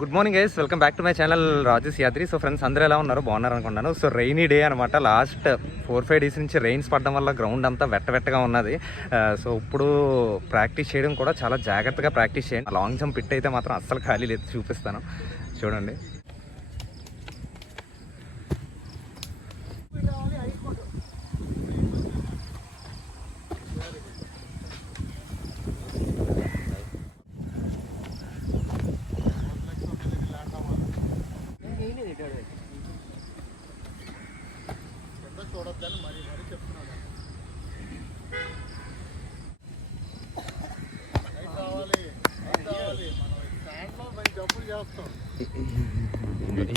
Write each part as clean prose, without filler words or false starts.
Good morning guys, welcome back to my channel Rajesh Yadri. So friends అందరూ ఎలా ఉన్నారు? బాగున్నారు అనుకున్నాను. సో రైనీ డే అనమాట. లాస్ట్ 4-5 డేస్ నుంచి రెయిన్స్ పడడం వల్ల గ్రౌండ్ అంతా వెట్టగా ఉన్నది. సో ఇప్పుడు ప్రాక్టీస్ చేయడం కూడా చాలా జాగ్రత్తగా ప్రాక్టీస్ చేయండి. లాంగ్ జంప్ పిట్ అయితే మాత్రం అస్సలు ఖాళీ లేదు, చూపిస్తాను చూడండి.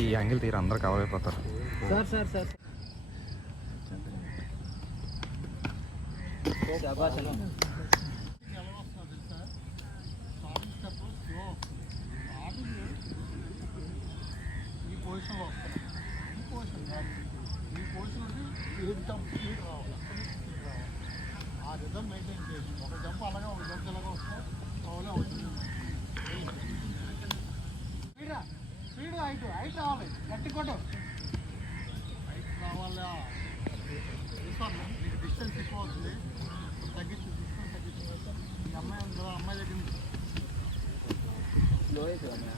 ఈ యాంగిల్ తీరు అందరు కవర్ అయిపోతారు. ఆ రిజం మెయింటైన్ చేసి ఒక జంప్ అలాగా ఒక జంప్ ఇలాగా వస్తే అవులే అవుతుంది. స్పీడ్ హైట్ రావాలి, గట్టి కొట్టు, హైట్ రావాలా. చూస్తాను మీకు డిస్టెన్స్ ఎక్కువ అవుతుంది, తగ్గించు, డిస్టెన్స్ తగ్గించు. ఈ అమ్మాయి ఉంది కదా, అమ్మాయి దగ్గర స్లో అవుతుంది.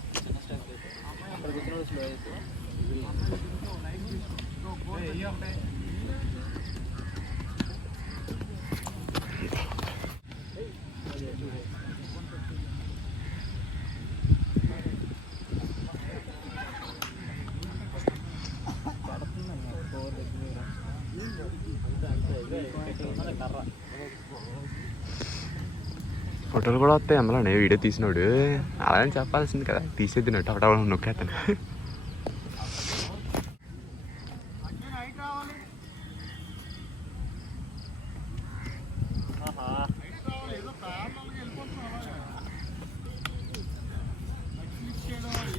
అమ్మాయి అక్కడ కూర్చున్న స్లో అవుతుంది. లైట్ తీసుకో. ఫోటోలు కూడా వస్తాయి అందులో. వీడియో తీసినాడు అలా అని చెప్పాల్సింది కదా, తీసేద్దినట్టు అక్కడ నొక్కేస్తాను.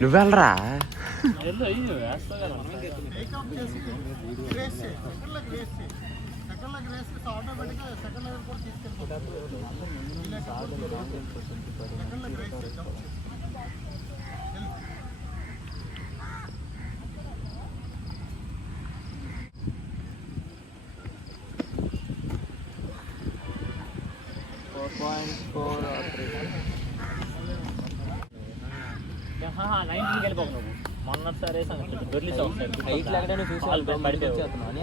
నువ్వు వెళ్ళరా మొన్నసారి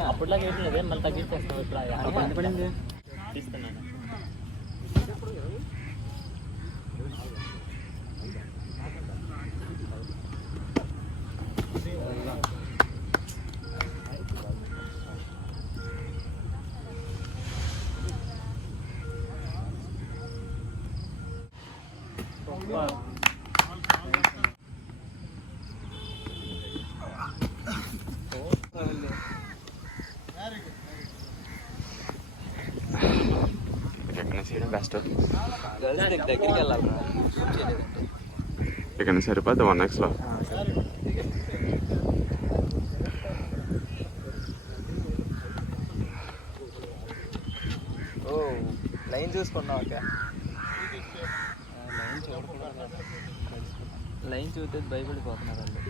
అప్పటిలాగా ఏంటి మళ్ళీ తగ్గించేస్తున్నావు ఇప్పుడు తీస్తున్నాను. బెస్ట్ దగ్గరికి వెళ్ళాలి, ఇక్కడ సరిపోద్ది 1xలో. లైన్ చూసుకున్నావు అక్క, లైన్ చూస్తే భయపడిపోతున్నారండి.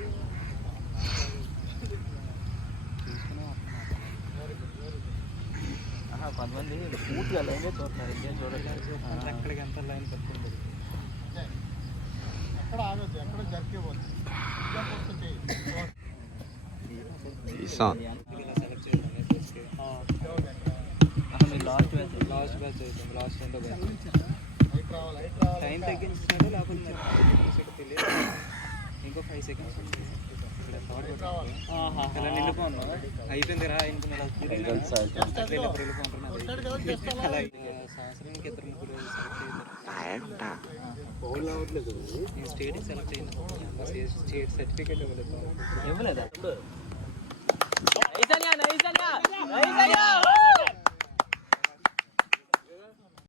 కొంతమంది పూర్తిగా లైనే చూస్తున్నారు, ఇంకేం చూడలేదు. అక్కడికి ఎంత లైన్ పట్టుకుంటుంది, ఎక్కడ ఆగొద్దు, ఎక్కడ జరిగిపోతుంది. మీరు లాస్ట్ బ్యాచ్ అవుతుంది, లాస్ట్ ఏంటో టైం తగ్గించినాడు లేకపోతే తెలియదు. ఇంకో 5 seconds అలా నిలుపుకున్నాను, అయిపోయింది రా వెళ్ళిపోంటున్నది. సంవత్సరానికి 2-3 స్టేట్ సెలెక్ట్ అయింది, స్టేట్ సర్టిఫికేట్ ఇవ్వలేదు.